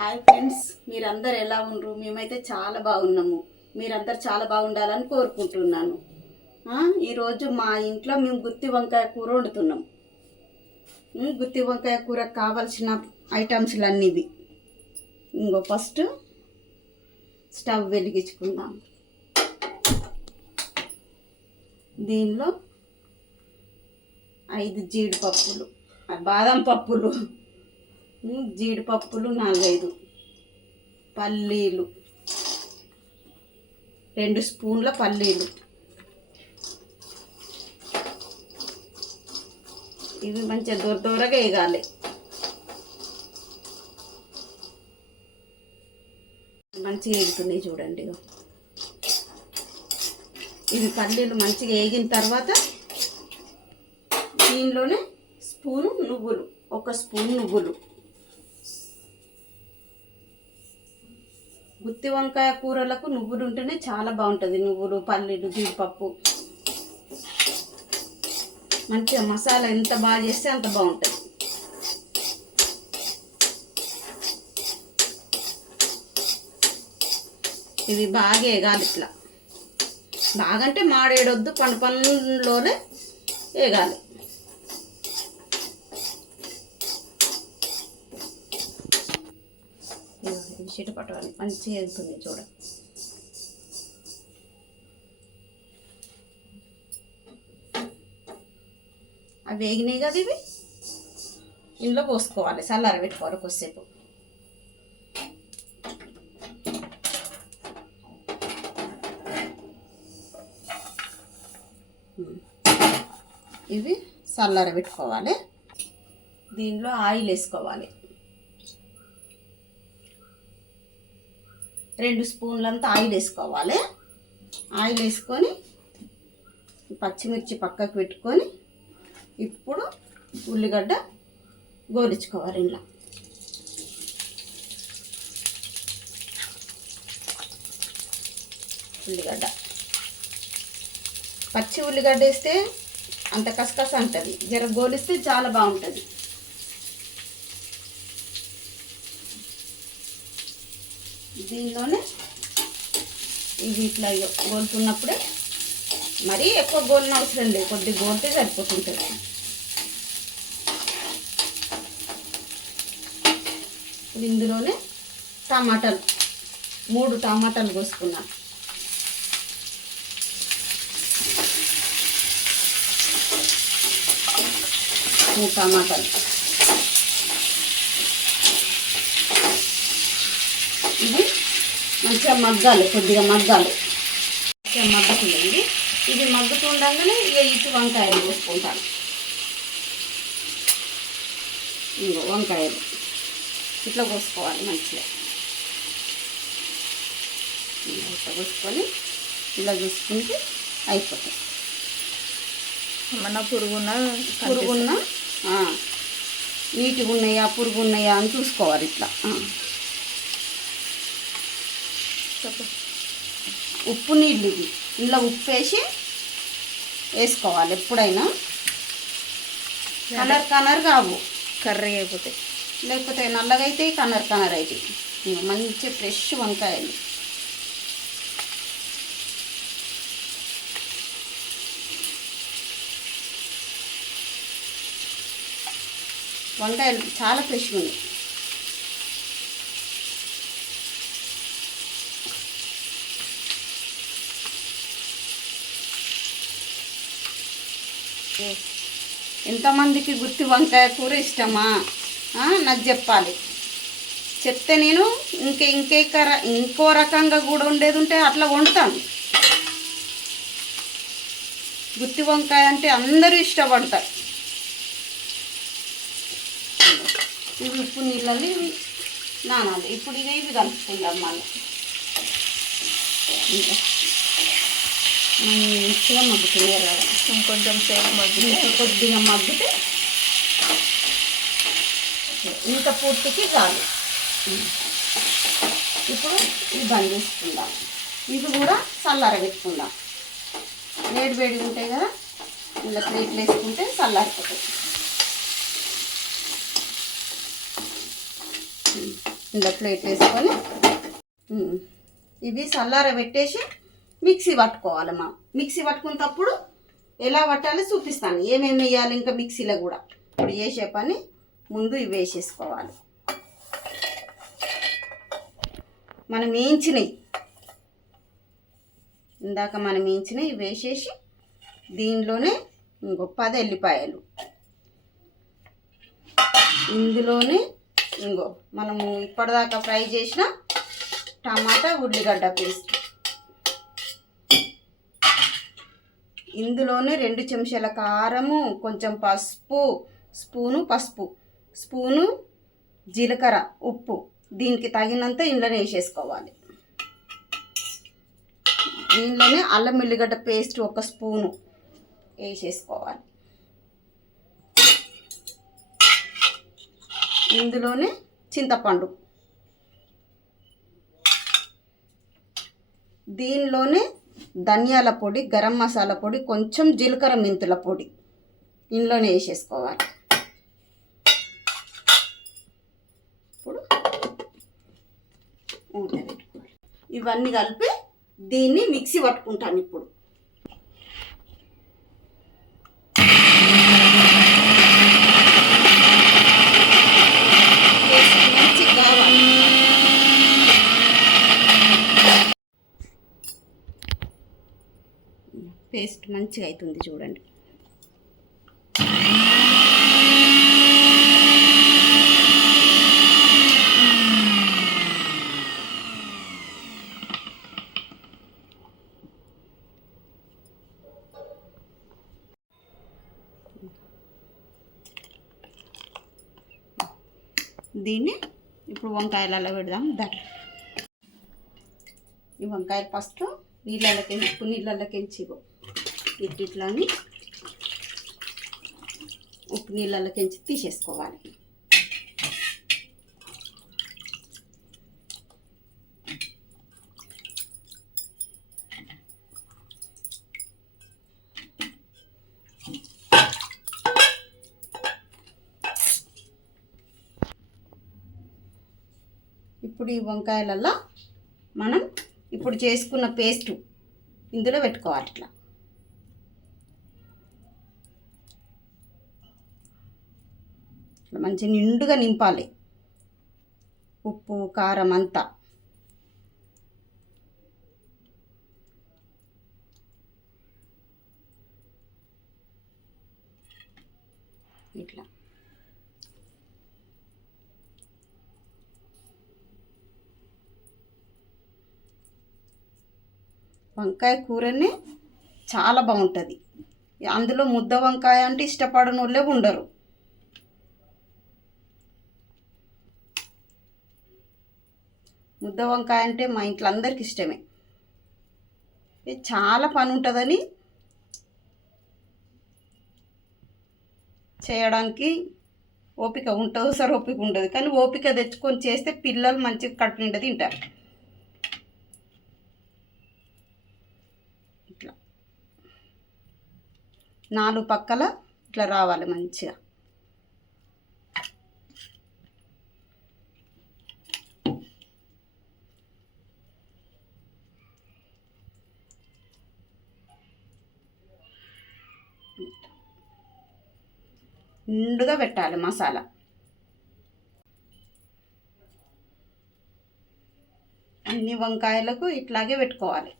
Hi friends, మీరందరు ఎలా ఉండరు? మేమైతే చాలా బాగున్నాము. మీరందరు చాలా బాగుండాలని కోరుకుంటున్నాను. ఈరోజు మా ఇంట్లో మేము గుత్తి వంకాయ కూర వండుతున్నాం. గుత్తి వంకాయ కూరకు కావాల్సిన ఐటమ్స్లు అన్నీ ఇవి. ఫస్ట్ స్టవ్ వెలిగించుకుందాం. దీనిలో 5 జీడిపప్పులు, బాదం పప్పులు, జీడిపప్పులు 4-5, పల్లీలు 2 స్పూన్ల పల్లీలు, ఇవి మంచిగా దూరగా వేగాలి. మంచిగా వేగుతున్నాయి చూడండి. ఇవి పల్లీలు మంచిగా వేగిన తర్వాత దీనిలోనే స్పూను నువ్వులు, 1 స్పూన్ నువ్వులు. గుత్తి వంకాయ కూరలకు నువ్వులు ఉంటేనే చాలా బాగుంటుంది. నువ్వులు, పల్లీలు, జీడిపప్పు మంచిగా మసాలా ఎంత బాగా చేస్తే అంత బాగుంటుంది. ఇవి బాగా వేగాలి. ఇట్లా బాగంటే మాడేయడొద్దు, పండులోనే వేగాలి. చిటపటాలి మంచిగా వేగుతుంది చూడ. అవి వేగినాయి కదా, ఇవి ఇంట్లో పోసుకోవాలి, చల్లార పెట్టుకోవాలి కొద్దిసేపు. ఇవి చల్లార పెట్టుకోవాలి. దీనిలో ఆయిల్ వేసుకోవాలి. 2 స్పూన్లంతా ఆయిల్ వేసుకోవాలి. ఆయిల్ వేసుకొని పచ్చిమిర్చి పక్కకు పెట్టుకొని ఇప్పుడు ఉల్లిగడ్డ గోలించుకోవాలి. ఇలా ఉల్లిగడ్డ, పచ్చి ఉల్లిగడ్డ వేస్తే అంత కసకస అంటుంది, జర గోలిస్తే చాలా బాగుంటుంది. దీనిలోనే ఇవి ఇట్లా గోలుతున్నప్పుడే మరీ ఎక్కువ గోలిన అవసరం లేదు, కొద్దిగా గోలితే సరిపోతుంటుంది. ఇందులోనే టమాటాలు 3 టమాటాలు కోసుకున్నాను. టమాటాలు ఇవి మంచిగా మగ్గాలి, కొద్దిగా మగ్గాలి. మంచిగా మగ్గుతుంది. ఇది మగ్గుతుండగానే ఇటు వంకాయలు వేసుకుంటాను. వంకాయలు ఇట్లా కోసుకోవాలి మంచిగా. ఇట్లా కోసుకొని ఇలా చూసుకుంటే అయిపోతుంది. ఏమన్నా పురుగున్నా నీట్గా ఉన్నాయా, పురుగు ఉన్నాయా అని చూసుకోవాలి. ఇట్లా ఉప్పు నీళ్ళు, ఇవి ఇందులో ఉప్పు వేసి వేసుకోవాలి. ఎప్పుడైనా కలర్ కావు, కర్రీ అయిపోతాయి, లేకపోతే నల్లగా అయితే కలర్ అవుతాయి. మంచి ఫ్రెష్ వంకాయలు. వంకాయలు చాలా ఫ్రెష్గా ఉన్నాయి. ఎంతమందికి గుత్తి వంకాయ కూర ఇష్టమా నాకు చెప్పాలి. చెప్తే నేను ఇంకో రకంగా కూడా ఉండేది ఉంటే అట్లా వండుతాను. గుత్తి వంకాయ అంటే అందరూ ఇష్టపడతారు. ఇవి ఉప్పు నీళ్ళని నానాలి. ఇప్పుడు ఇవి కలుపుకుందాం. మళ్ళీ ఇంకా మంచిగా మగ్గుతుంది. ఇంకొంచెం సేపు మగ్గితే, కొద్దిగా మగ్గితే ఇంత పూర్తికి చాలు. ఇప్పుడు ఇవి బంద్ చేసుకుందాం. ఇవి కూడా చల్లార పెట్టుకుందాం. వేడిగా ఉంటాయి కదా, ఇలా ప్లేట్లు వేసుకుంటే చల్లారిపోతాయి. ఇలా ప్లేట్ వేసుకొని ఇవి చల్లార పెట్టేసి మిక్సీ పట్టుకోవాలి. మా మిక్సీ పట్టుకునేటప్పుడు ఎలా పట్టాలో చూపిస్తాను, ఏమేమి వేయాలి ఇంకా మిక్సీలో కూడా. ఇప్పుడు వేసే పని ముందు ఇవి వేసేసుకోవాలి. మనం వేయించినవి, ఇందాక మనం వేయించినవి వేసేసి దీనిలోనే ఇంకో 10 ఎల్లిపాయలు, ఇందులోనే ఇంకో మనము ఇప్పటిదాకా ఫ్రై చేసిన టమాటా ఉల్లిగడ్డ పేస్ట్, ఇందులోనే 2 చెంచాల కారము, కొంచెం పసుపు, స్పూను జీలకర్ర, ఉప్పు, దీనికి తగినంత ఇందులోనే వేసేసుకోవాలి. దీనిలోనే అల్లం వెల్లిగడ్డ పేస్ట్ 1 స్పూను వేసేసుకోవాలి. ఇందులోనే చింతపండు, దీనిలోనే ధనియాల పొడి, గరం మసాలా పొడి, కొంచెం జీలకర్ర మెంతుల పొడి ఇందులోనే వేసేసుకోవాలి. ఇప్పుడు ఇవన్నీ కలిపి దీన్ని మిక్సీ పట్టుకుంటాను. ఇప్పుడు పేస్ట్ మంచిగా అవుతుంది చూడండి. దీన్ని ఇప్పుడు వంకాయలలో పెడదాం. ఈ వంకాయలు ఫస్ట్ నీళ్ళకి ఇట్లాని ఉప్పు నీళ్ళకి తీసేసుకోవాలి. ఇప్పుడు ఈ వంకాయలలో మనం ఇప్పుడు చేసుకున్న పేస్టు ఇందులో పెట్టుకోవాలి. ఇట్లా మంచి నిండుగా నింపాలి. ఉప్పు కారం అంతా ఇట్లా వంకాయ కూరనే చాలా బాగుంటుంది. అందులో ముద్ద వంకాయ అంటే ఇష్టపడని వాళ్ళే ఉండరు. ముద్ద వంకాయ అంటే మా ఇంట్లో అందరికి ఇష్టమే. చాలా పని ఉంటుందని చేయడానికి ఓపిక ఉంటుంది, సరే ఓపిక ఉండదు. కానీ ఓపిక తెచ్చుకొని చేస్తే పిల్లలు మంచిగా కడుపు నిండా తింటారు. ఇట్లా 4 పక్కల ఇట్లా రావాలి మంచిగా. నిండుగా పెట్టాలి మసాలా. అన్ని వంకాయలకు ఇట్లాగే పెట్టుకోవాలి.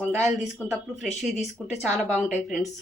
వంకాయలు తీసుకున్నప్పుడు ఫ్రెష్గా తీసుకుంటే చాలా బాగుంటాయి ఫ్రెండ్స్.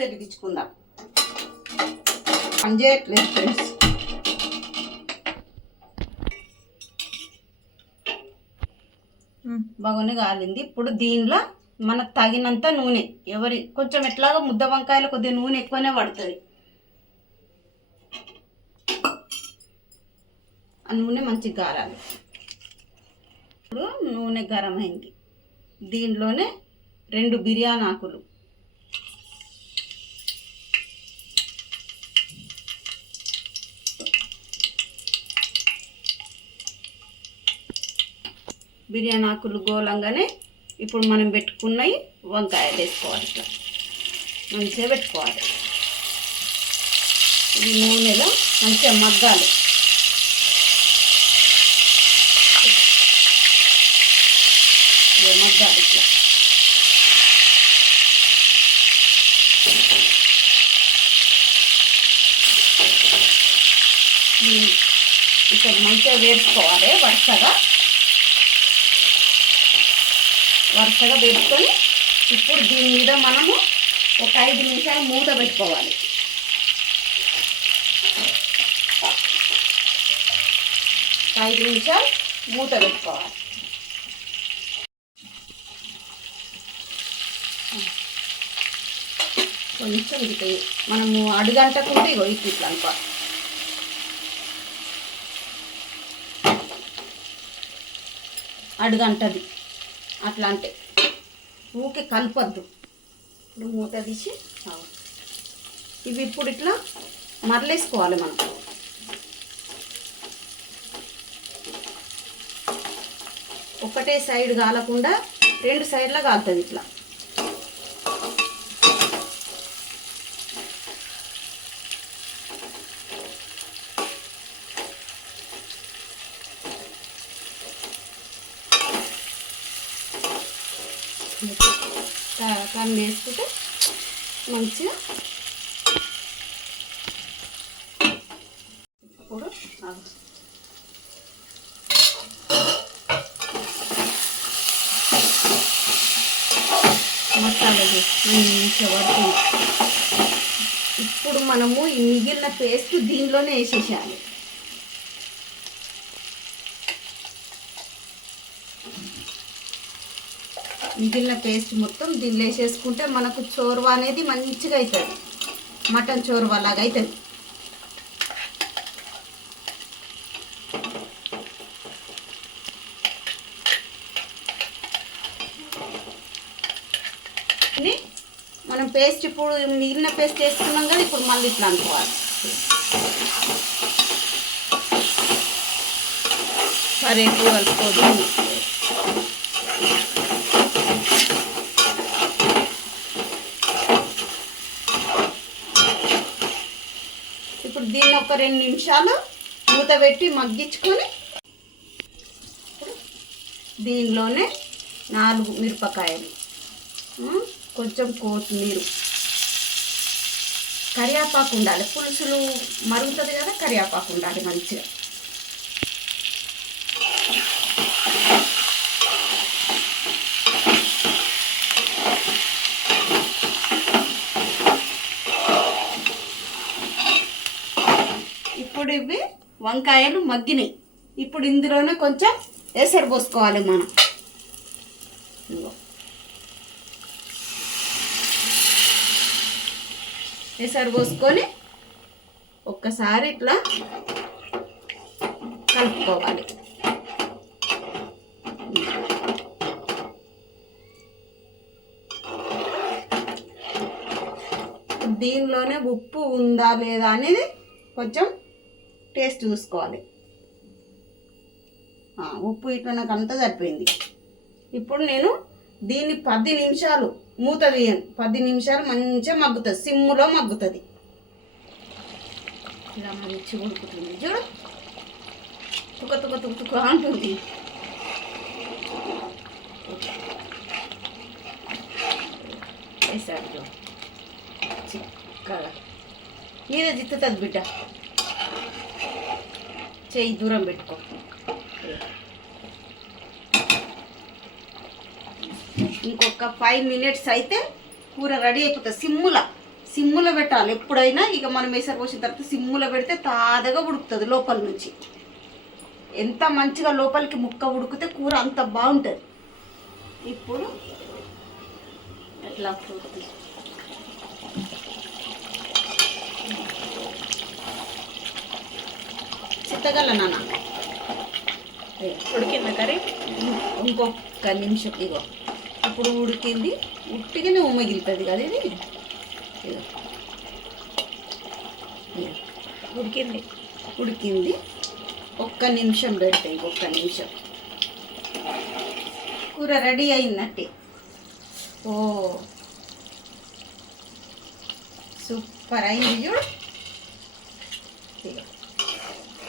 వెలిగించుకుందాం. పని చేయట్లేదు ఫ్రెండ్స్. బాగానే కాలింది. ఇప్పుడు దీనిలో మనకు తగినంత నూనె, కొంచెం ఎట్లాగో ముద్ద వంకాయలు కొద్దిగా నూనె ఎక్కువనే పడుతుంది. ఆ నూనె మంచిగా గారాలి. ఇప్పుడు నూనె గరం అయింది. దీనిలోనే 2 బిర్యానీ ఆకులు, బిర్యానీ ఆకులు గోలంగానే ఇప్పుడు మనం పెట్టుకున్నవి వంకాయలు వేసుకోవాలి. ఇట్లా మంచిగా పెట్టుకోవాలి. ఈ నూనెలో మంచిగా మగ్గాలి. మగ్గాలి ఇట్లా. ఇక్కడ మంచిగా వేసుకోవాలి. వరుసగా వేసుకొని ఇప్పుడు దీని మీద మనము ఒక 5 నిమిషాలు మూత పెట్టుకోవాలి. 5 నిమిషాలు మూత పెట్టుకోవాలి. కొంచెం ఇది మనము అడుగంటకుంటే ఇగో ఇట్లా అనుకో. అడుగంటది అట్లా అంటే ఊకే కలపద్దు. ఇప్పుడు మూత తీసి ఇవి ఇప్పుడు ఇట్లా మరలేసుకోవాలి. మనం ఒకటే సైడ్ కాలకుండా 2 సైడ్లా కాలుతుంది ఇట్లా. కారం వేసుకుంటే మంచిగా ఇప్పుడు మసాలా మంచిగా పడుతుంది. ఇప్పుడు మనము ఈ మిగిలిన పేస్ట్ దీనిలోనే వేసేసేయాలి. మిగిలిన పేస్ట్ మొత్తం దీనిలో వేసేసుకుంటే మనకు చోర్వా అనేది మంచిగా అవుతుంది. మటన్ చోర్వా లాగా అవుతుంది. మనం పేస్ట్ ఇప్పుడు మిగిలిన పేస్ట్ వేసుకున్నాం కదా, ఇప్పుడు మళ్ళీ ఇట్లా అనుకోవాలి. మరి ఎక్కువ కలుపుకోవద్దు. ఇప్పుడు దీన్ని ఒక 2 నిమిషాలు మూత పెట్టి మగ్గించుకొని దీనిలోనే 4 మిరపకాయలు, కొంచెం కొత్తిమీర, కరివేపాకు ఉండాలి. పులుసులు మరుగుతుంది కదా, కరివేపాకు ఉండాలి మంచిగా. ఇప్పుడు ఇవి వంకాయలు మగ్గినాయి. ఇప్పుడు ఇందులోనే కొంచెం ఎసరు పోసుకోవాలి మనం. ఎసరు పోసుకొని ఒక్కసారి ఇట్లా కలుపుకోవాలి. దీనిలోనే ఉప్పు ఉందా లేదా అనేది కొంచెం టేస్ట్ చూసుకోవాలి. ఉప్పు ఇట్లా నాకు అంతా సరిపోయింది. ఇప్పుడు నేను దీన్ని 10 నిమిషాలు మూత తీయను. 10 నిమిషాలు మంచిగా మగ్గుతుంది, సిమ్ములో మగ్గుతుంది. ఇలా మంచిగా ఉడుకుతుంది చూడు, తుక తుక తుక తుక అంటుంది. వేసాడు చూడు చిక్కగా, మీద జిత్తుతుంది బిడ్డ. చెయ్యి దూరం పెట్టుకో. ఇంకొక 5 మినిట్స్ అయితే కూర రెడీ అయిపోతుంది. సిమ్ములో పెట్టాలి ఎప్పుడైనా. ఇక మనం ఎసరు పోసిన తర్వాత సిమ్ములో పెడితే తాదగా ఉడుకుతుంది లోపల నుంచి. ఎంత మంచిగా లోపలికి ముక్క ఉడికితే కూర అంత బాగుంటుంది. ఇప్పుడు ఎట్లా చిత్తగల నాన్న ఉడికిందా కర్రీ? ఇంకొక నిమిషం. ఇగో ఇప్పుడు ఉడికింది. ఉట్టిగానే ఉమ్మగిలుతుంది కదా ఇది. ఉడికింది. ఒక్క నిమిషం పెడితే ఇంకొక నిమిషం. కూర రెడీ అయిందంటే. ఓ సూపర్ అయింది చూడు.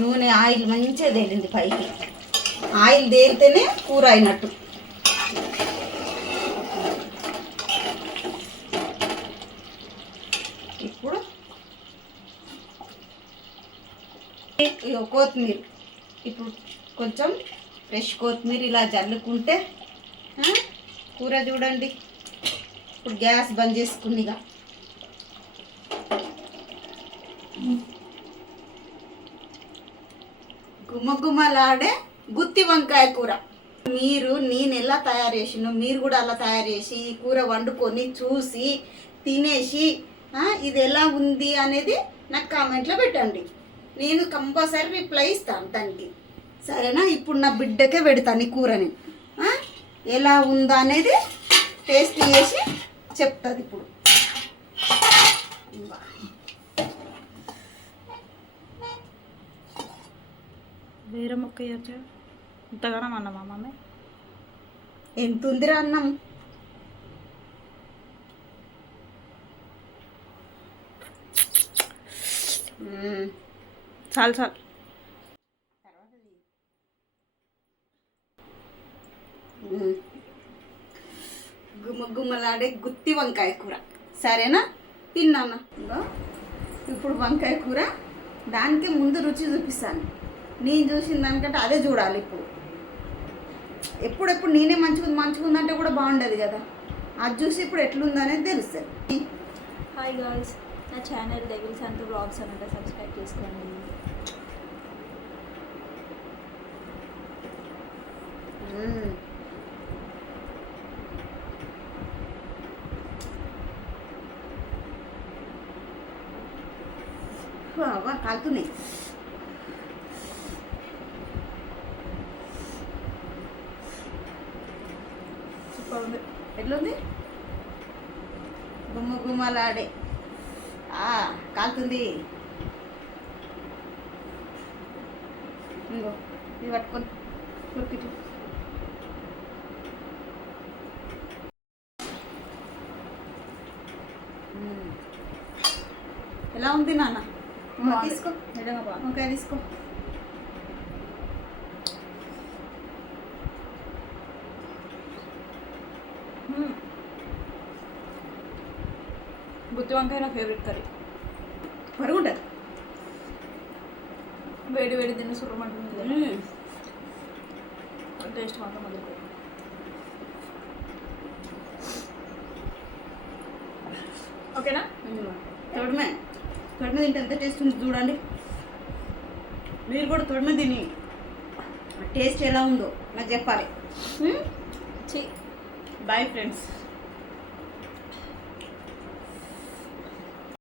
నూనె ఆయిల్ మంచిగా తేలింది పైకి. ఆయిల్ తేలితేనే కూర అయినట్టు. ఇప్పుడు కొత్తిమీర, ఇప్పుడు కొంచెం ఫ్రెష్ కొత్తిమీర ఇలా జల్లుకుంటే కూర చూడండి. ఇప్పుడు గ్యాస్ బంద్ చేసుకుందిగా. గుమ్మగుమ్మలాడే గుత్తి వంకాయ కూర. నేను ఎలా తయారు చేసినో మీరు కూడా అలా తయారు చేసి ఈ కూర వండుకొని చూసి తినేసి ఇది ఎలా ఉంది అనేది నాకు కామెంట్లో పెట్టండి. నేను కంపల్సరీ రిప్లై ఇస్తాను దానికి, సరేనా? ఇప్పుడు నా బిడ్డకే పెడతాను ఈ కూరని. ఎలా ఉందా అనేది టేస్ట్ చేసి చెప్తుంది ఇప్పుడు. వేరే మొక్క ఇవ్వచ్చు. ఇంతగానం అన్నమా మమ్మీ? ఎంత ఉందిరా అన్నం? చాలు చాలు. గుమ్మగుమ్మలాడే గుత్తి వంకాయ కూర, సరేనా? తిన్నానా? ఇప్పుడు వంకాయ కూర దానికి ముందు రుచి చూపిస్తాను. నేను చూసిన దానికంటే అదే చూడాలి. ఇప్పుడు ఎప్పుడెప్పుడు నేనే మంచిగుందంటే కూడా బాగుండదు కదా. అది చూసి ఇప్పుడు ఎట్లుందనేది తెలుస్తుంది. హాయ్ గాయ్స్, నా ఛానల్ డెవిల్ సంతు వ్లాగ్స్ అంటే సబ్స్క్రైబ్ చేసుకోండి. కాలుతున్నాయి. సూపర్ ఉంది. ఎట్లుంది? గుమ్మలాడే కాలుతుంది. ఇంకో ఇది పట్టుకొని ఉడికిట్లు. ఎలా ఉంది నాన్న? తీసుకో, వంకాయ తీసుకో. గుత్తి వంకాయ నా ఫేవరెట్ కర్రీ. పరుగుంటుంది. వేడి వేడి తిన్న సుర్రమంటుంది. టేస్ట్ మాత్రం మొదలు. ఓకేనా? తొడిమే తింటే ఎంత టేస్ట్ ఉంది చూడండి. మీరు కూడా తొడిమే తిని టేస్ట్ ఎలా ఉందో నాకు చెప్పాలి. చి బాయ్ ఫ్రెండ్స్.